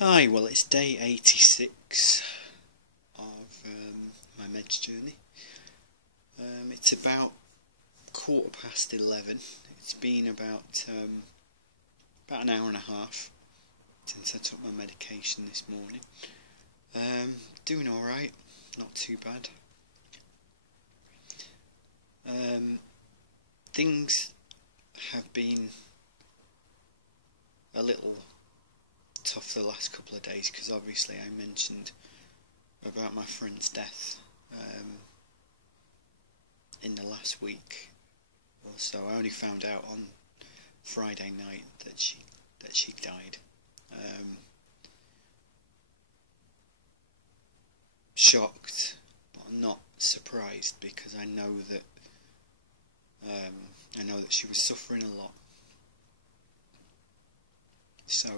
Hi, well it's day 86 of my meds journey. It's about 11:15. It's been about an hour and a half since I took my medication this morning. Doing alright, not too bad. Things have been a little tough the last couple of days because obviously I mentioned about my friend's death in the last week or so. I only found out on Friday night that she died. Shocked, but not surprised because I know that she was suffering a lot. So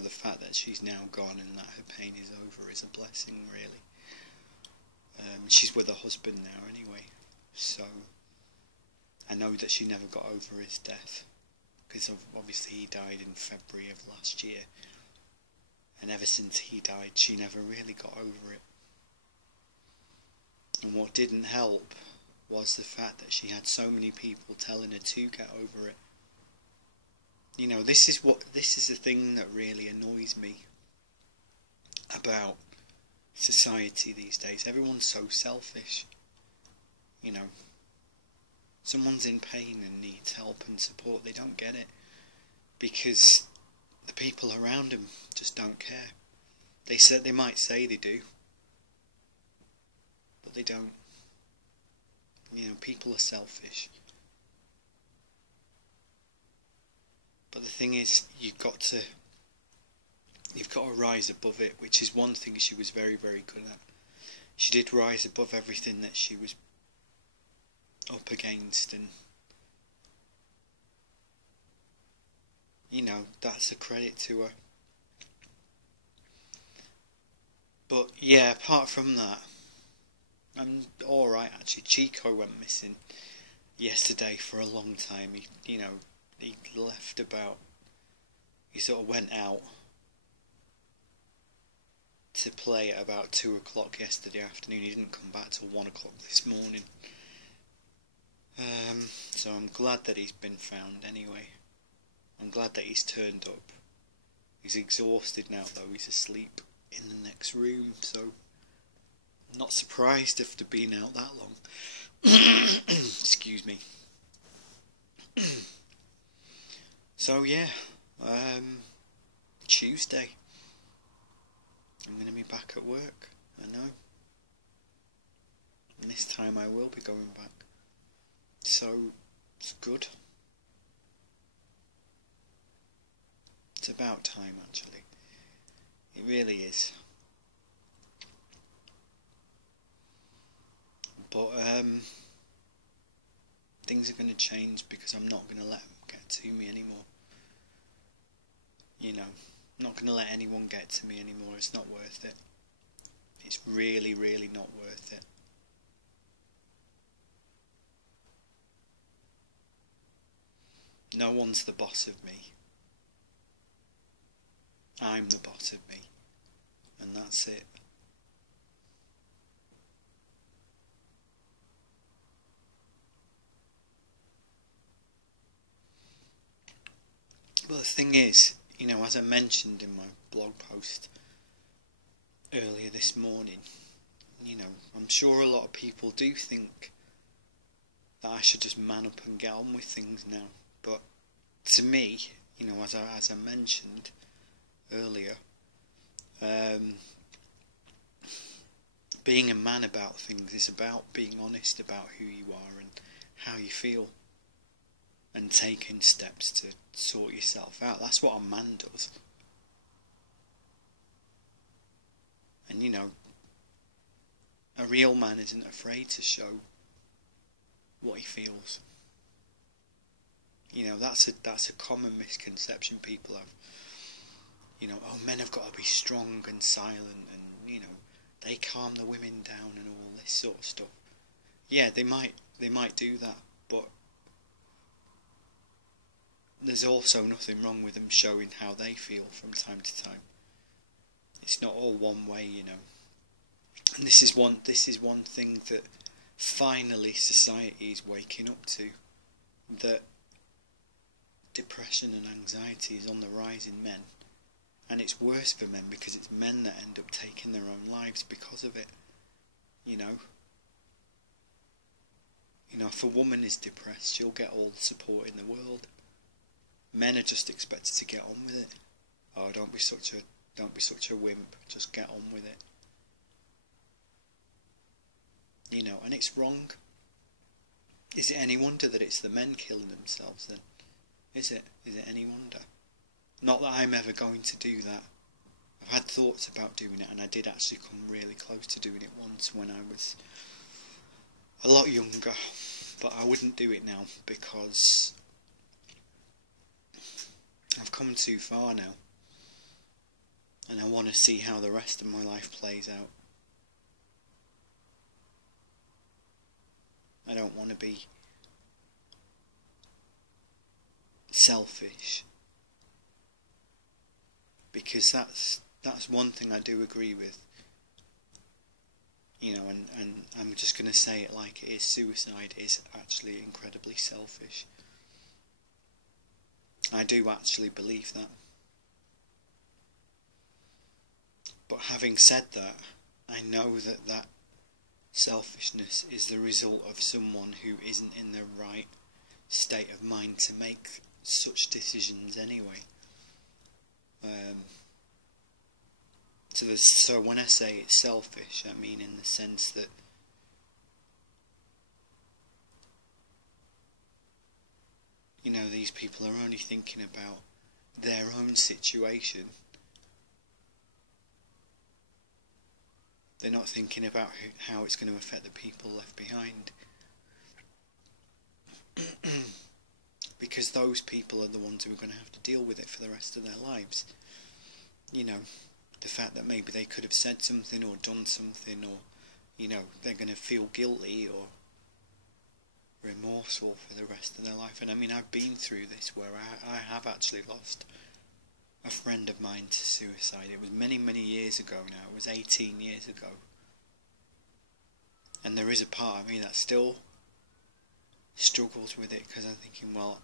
the fact that she's now gone and that her pain is over is a blessing, really. She's with her husband now anyway, so I know that she never got over his death because obviously he died in February of last year, and ever since he died she never really got over it. And what didn't help was the fact that she had so many people telling her to get over it. You know, this is the thing that really annoys me about society these days. Everyone's so selfish. You know, someone's in pain and needs help and support, they don't get it because the people around them just don't care. They might say they do, but they don't. You know, people are selfish. But the thing is, you've got to rise above it, which is one thing she was very, very good at. She did rise above everything that she was up against, and you know, that's a credit to her. But yeah, apart from that, I'm alright actually. Chico went missing yesterday for a long time. He left he sort of went out to play at about 2 o'clock yesterday afternoon. He didn't come back till 1 o'clock this morning. So I'm glad that he's been found anyway. I'm glad that he's turned up. He's exhausted now though, he's asleep in the next room, so I'm not surprised after being out that long. Excuse me. So yeah, Tuesday, I'm going to be back at work, I know. And this time I will be going back. So, it's good. It's about time, actually. It really is. But, things are going to change because I'm not going to let them get to me anymore. You know, I'm not going to let anyone get to me anymore. It's not worth it. It's really, really not worth it. No one's the boss of me. I'm the boss of me. And that's it. But the thing is, you know, as I mentioned in my blog post earlier this morning, you know, I'm sure a lot of people do think that I should just man up and get on with things now. But to me, you know, as I mentioned earlier, being a man about things is about being honest about who you are and how you feel, and taking steps to sort yourself out. That's what a man does. And you know, a real man isn't afraid to show what he feels. You know, that's a common misconception people have. You know, oh, men have got to be strong and silent, and you know, they calm the women down and all this sort of stuff. Yeah, they might do that, but there's also nothing wrong with them showing how they feel from time to time. It's not all one way, you know. And this is one thing that finally society is waking up to, that depression and anxiety is on the rise in men, and it's worse for men because it's men that end up taking their own lives because of it. You know, if a woman is depressed, she'll get all the support in the world. Men are just expected to get on with it. Oh, don't be such a wimp. Just get on with it. You know, and it's wrong. Is it any wonder that it's the men killing themselves then? Is it any wonder? Not that I'm ever going to do that. I've had thoughts about doing it, and I did actually come really close to doing it once when I was a lot younger, but I wouldn't do it now because I've come too far now, and I want to see how the rest of my life plays out. I don't want to be selfish, because that's one thing I do agree with. You know, and I'm just going to say it like it is, suicide is actually incredibly selfish. I do actually believe that. But having said that, I know that selfishness is the result of someone who isn't in the right state of mind to make such decisions anyway. So when I say it's selfish, I mean in the sense that these people are only thinking about their own situation. They're not thinking about how it's going to affect the people left behind. Because those people are the ones who are going to have to deal with it for the rest of their lives. You know, the fact that maybe they could have said something or done something, or, they're going to feel guilty or remorseful for the rest of their life. And I mean, I've been through this where I have actually lost a friend of mine to suicide. It was many, many years ago now. It was 18 years ago. And there is a part of me that still struggles with it, because I'm thinking, well,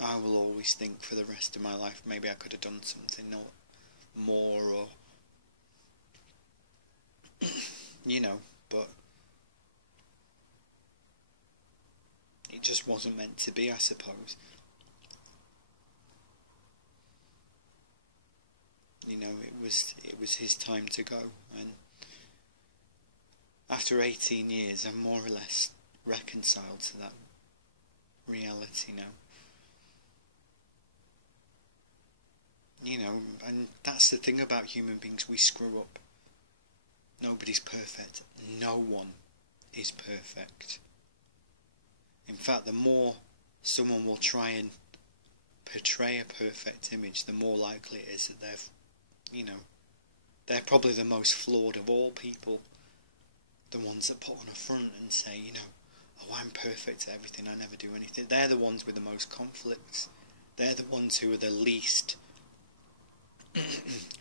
I will always think for the rest of my life maybe I could have done something or more, or but it just wasn't meant to be, I suppose. It was his time to go, and after 18 years I'm more or less reconciled to that reality now. And that's the thing about human beings, we screw up. Nobody's perfect. No one is perfect. In fact, the more someone will try and portray a perfect image, the more likely it is that they're probably the most flawed of all people. The ones that put on a front and say, oh, I'm perfect at everything, I never do anything. They're the ones with the most conflicts. They're the ones who are the least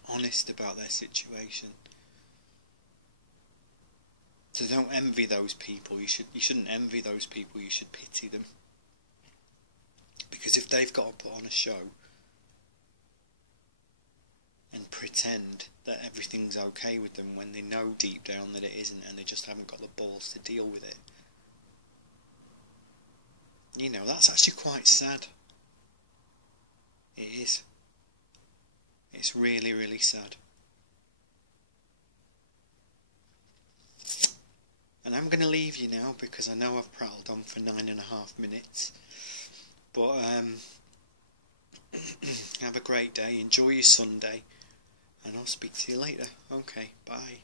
honest about their situation. So don't envy those people. You shouldn't envy those people. You should pity them. Because if they've got to put on a show and pretend that everything's okay with them when they know deep down that it isn't, and they just haven't got the balls to deal with it, that's actually quite sad. It is. It's really, really sad. And I'm going to leave you now because I know I've prattled on for 9.5 minutes. But have a great day, enjoy your Sunday, and I'll speak to you later. Okay, bye.